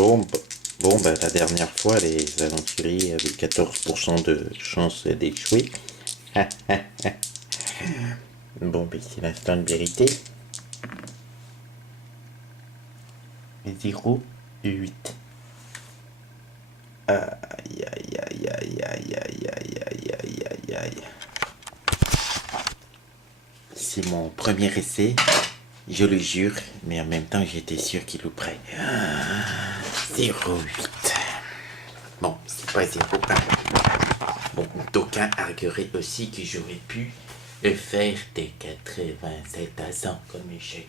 Bon, la dernière fois, les aventuriers avaient 14% de chance d'échouer. Bon, c'est l'instant de vérité. 0,8. Aïe, aïe, aïe, aïe, aïe, aïe, aïe, aïe, aïe, aïe, aïe. C'est mon premier essai, je le jure, mais en même temps, j'étais sûr qu'il louperait. 0,8. Bon, c'est pas 0,1. Bon, d'aucuns argueraient aussi que j'aurais pu le faire des 87 à 100 comme échec.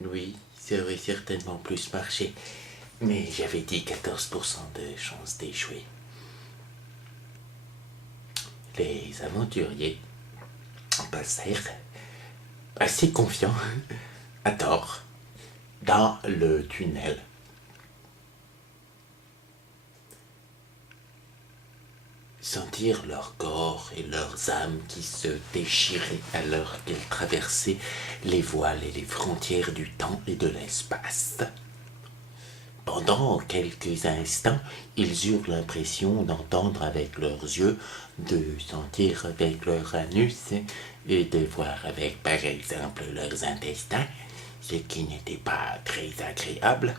Oui, ça aurait certainement plus marché, mais j'avais dit 14% de chance d'échouer. Les aventuriers passèrent assez confiants, à tort, dans le tunnel. Sentir leur corps et leurs âmes qui se déchiraient alors qu'ils traversaient les voiles et les frontières du temps et de l'espace. Pendant quelques instants, ils eurent l'impression d'entendre avec leurs yeux, de sentir avec leur anus et de voir avec, par exemple, leurs intestins, ce qui n'était pas très agréable.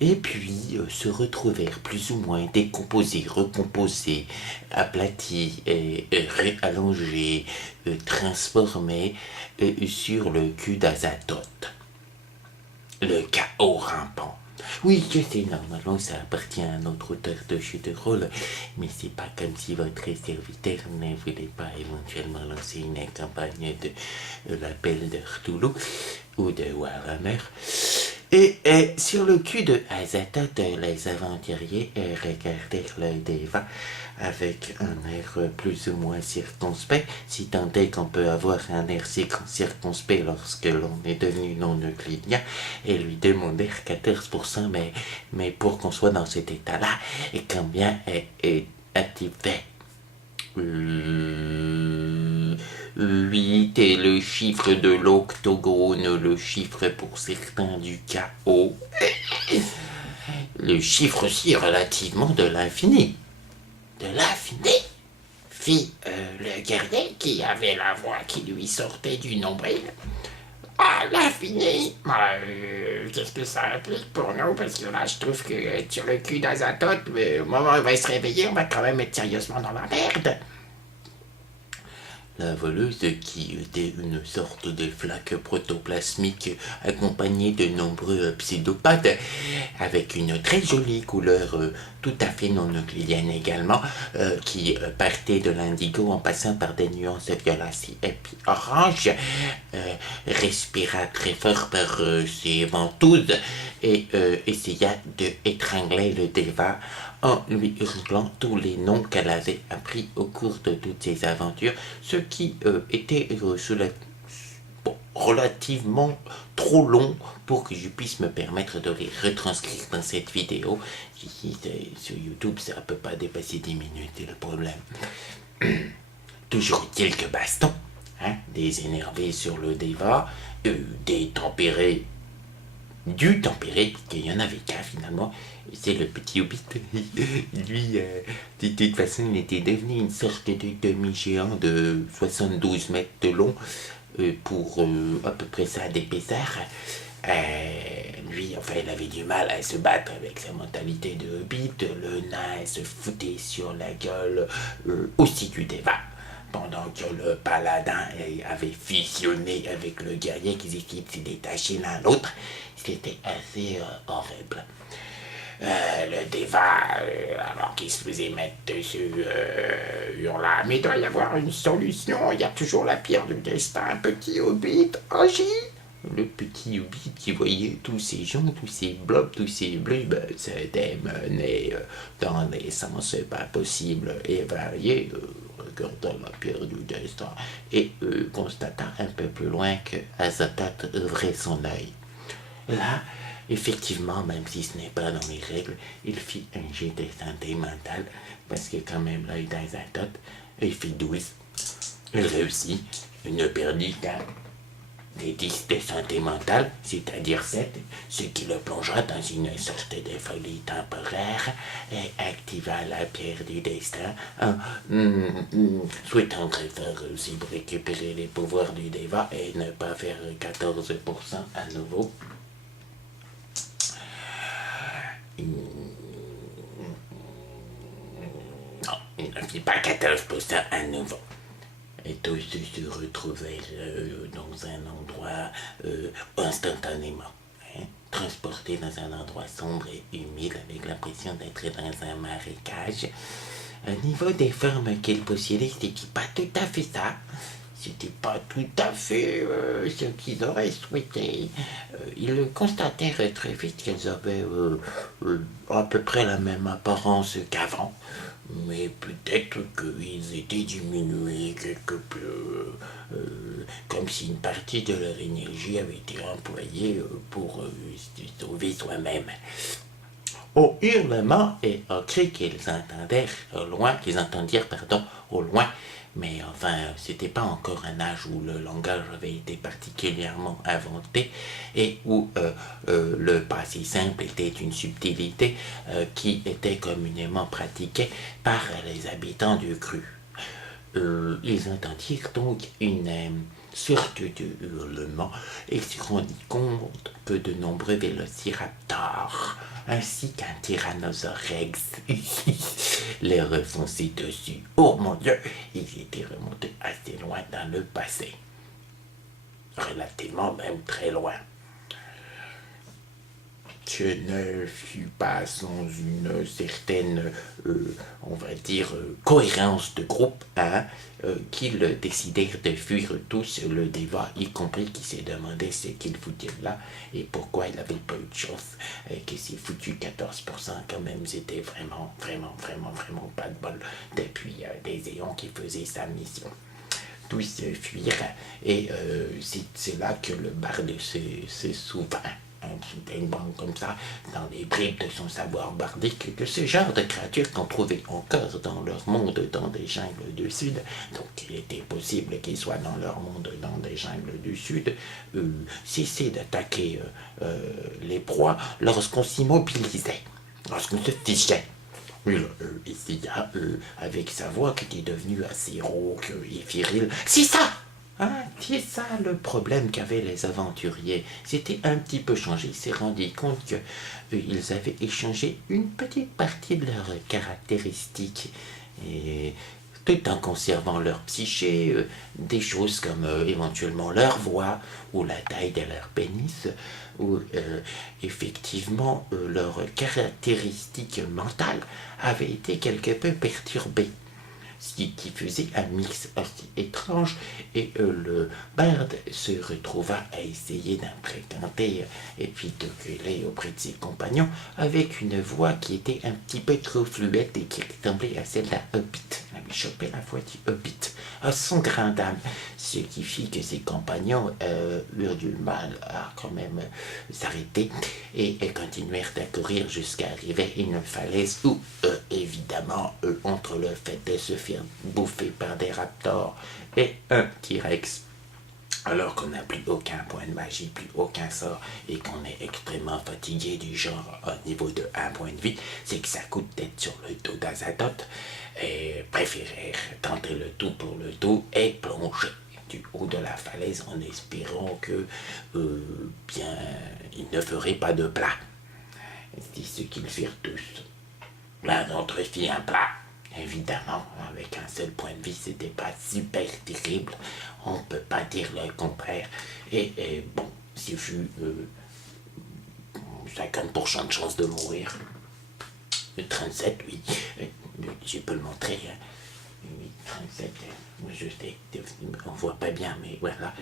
Et puis se retrouvèrent plus ou moins décomposés, recomposés, aplatis, réallongés, transformés sur le cul d'Azathoth. Le chaos rampant. Oui, je sais, normalement ça appartient à un autre auteur de jeu de rôle, mais c'est pas comme si votre serviteur ne voulait pas éventuellement lancer une campagne de l'appel de Cthulhu ou de Warhammer. Et sur le cul de Azathoth, les aventuriers regardèrent le débat avec un air plus ou moins circonspect, si tant est qu'on peut avoir un air circonspect lorsque l'on est devenu non euclidien, et lui demandèrent 14%, mais pour qu'on soit dans cet état-là, et combien a-t-il fait 8 est le chiffre de l'octogone, le chiffre pour certains du chaos, le chiffre aussi relativement de l'infini. De l'infini, fit le guerrier qui avait la voix qui lui sortait du nombril. Ah, l'infini, qu'est-ce que ça implique pour nous? Parce que là, je trouve que sur le cul d'Azathoth, au moment où il va se réveiller, on va quand même être sérieusement dans la merde. La voleuse, qui était une sorte de flaque protoplasmique accompagnée de nombreux pseudopathes, avec une très jolie couleur tout à fait non euclidienne également, qui partait de l'indigo en passant par des nuances violacées et puis orange, respira très fort par ses ventouses et essaya d'étrangler le débat en lui hurlant tous les noms qu'elle avait appris au cours de toutes ses aventures, ce qui était relativement trop long pour que je puisse me permettre de les retranscrire dans cette vidéo. Ici, sur YouTube, ça ne peut pas dépasser 10 minutes, c'est le problème. Toujours quelques bastons, des énervés sur le débat, des tempérés, du tempéré, qu'il y en avait qu'un finalement, c'est le petit Hobbit. Lui, de toute façon, il était devenu une sorte de demi-géant de 72 mètres de long pour à peu près ça d'épaisseur. Lui, enfin, il avait du mal à se battre avec sa mentalité de Hobbit. Le nain se foutait sur la gueule aussi du débat. Pendant que le paladin avait fusionné avec le guerrier, qu'ils étaient se détacher l'un l'autre, c'était assez horrible. Le débat, alors qu'il se faisait mettre dessus, hurla, mais il doit y avoir une solution, il y a toujours la pierre du destin, petit hobbit, agis. Le petit hobbit qui voyait tous ces gens, tous ces blobs, tous ces blubs se démener dans des sens pas possibles et variés, regardant la pierre du destin, et constata un peu plus loin que Azathoth ouvrait son œil. Là, effectivement, même si ce n'est pas dans les règles, il fit un jet de santé mentale, parce que quand même l'œil d'Azathoth, il fit 12. Il réussit, il ne perdit qu'un des 10 de santé mentale, c'est-à-dire 7, ce qui le plongera dans une sorte de folie temporaire et activera la pierre du destin en souhaitant très fort aussi pour récupérer les pouvoirs du Deva et ne pas faire 14% à nouveau. Non, il ne fit pas 14% à nouveau. Et tous se retrouvèrent dans un endroit instantanément, hein, transportés dans un endroit sombre et humide avec l'impression d'être dans un marécage. Au niveau des formes qu'elles possédaient, c'était pas tout à fait ça. C'était pas tout à fait ce qu'ils auraient souhaité. Ils constatèrent très vite qu'elles avaient à peu près la même apparence qu'avant, mais peut-être qu'ils étaient diminués quelque peu, comme si une partie de leur énergie avait été employée pour se sauver soi-même. Au hurlement et au cri qu'ils entendirent au loin, mais enfin, c'était pas encore un âge où le langage avait été particulièrement inventé et où le passé simple était une subtilité qui était communément pratiquée par les habitants du cru. Ils entendirent donc une sorte de hurlement et se rendirent compte que de nombreux vélociraptors ainsi qu'un tyrannosaure rex leur fonçaient dessus. Oh mon Dieu, ils étaient remontés assez loin dans le passé, relativement même très loin. Ce ne fut pas sans une certaine, on va dire, cohérence de groupe, hein, qu'ils décidèrent de fuir tous, le Deva y compris, qui s'est demandé ce qu'il foutait là et pourquoi il n'avait pas eu de chance, et que s'est foutu 14% quand même, c'était vraiment pas de bol depuis des éons qui faisaient sa mission. Tous fuirent et c'est là que le barde se souvint. C'était une bande comme ça, dans les bribes de son savoir bardique, que ce genre de créatures qu'on trouvait encore dans leur monde dans des jungles du Sud, donc il était possible qu'ils soient dans leur monde dans des jungles du Sud, cessaient d'attaquer les proies lorsqu'on s'immobilisait, lorsqu'on se fichait. Il essaya, avec sa voix qui était devenue assez rauque et virile. C'est ça! Ah, c'est ça le problème qu'avaient les aventuriers. C'était un petit peu changé. Ils s'est rendu compte qu'ils avaient échangé une petite partie de leurs caractéristiques. Et tout en conservant leur psyché, des choses comme éventuellement leur voix ou la taille de leur pénis, ou effectivement leurs caractéristiques mentales avaient été quelque peu perturbées. Ce qui faisait un mix assez étrange, et le barde se retrouva à essayer d'imprégenter et puis de gueuler auprès de ses compagnons avec une voix qui était un petit peu trop fluette et qui ressemblait à celle d'un hobbit. Il avait chopé la voix du hobbit à son grain d'âme, ce qui fit que ses compagnons eurent du mal à quand même s'arrêter et continuèrent à courir jusqu'à arriver à une falaise où, évidemment, entre le fait de se faire bouffé par des raptors et un T-Rex, alors qu'on n'a plus aucun point de magie, plus aucun sort, et qu'on est extrêmement fatigué du genre au niveau de 1 point de vie, c'est que ça coûte d'être sur le dos d'Azathoth, et préférèrent tenter le tout pour le tout et plonger du haut de la falaise en espérant que, bien, ils ne feraient pas de plat. C'est ce qu'ils firent tous. L'un d'entre eux fit un plat. Évidemment, avec un seul point de vie, c'était pas super terrible. On peut pas dire le contraire. Et bon, si fut 50% de chance de mourir. 37, oui. Je peux le montrer. Hein. Oui, 37. Je sais, on voit pas bien, mais voilà.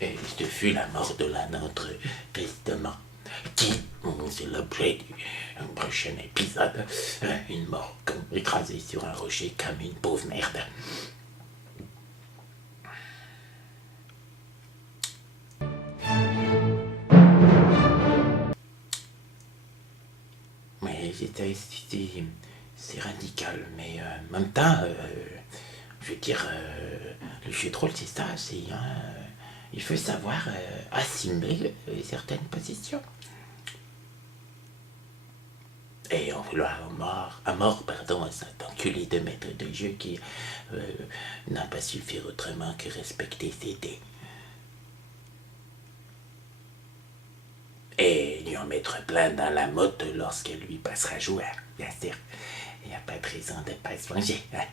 Ce fut la mort de la nôtre, tristement. Qui, c'est l'objet du prochain épisode, une mort comme écrasée sur un rocher comme une pauvre merde. Mais c'est radical, mais en même temps, je veux dire, le jeu de rôle c'est ça, c'est... Il faut savoir assumer certaines positions. Et en vouloir à mort, à cet enculé de maître de jeu qui n'a pas su faire autrement que respecter ses dés. Et lui en mettre plein dans la motte lorsqu'elle lui passera joueur, bien sûr. Il n'y a pas de raison de ne pas se venger. Hein.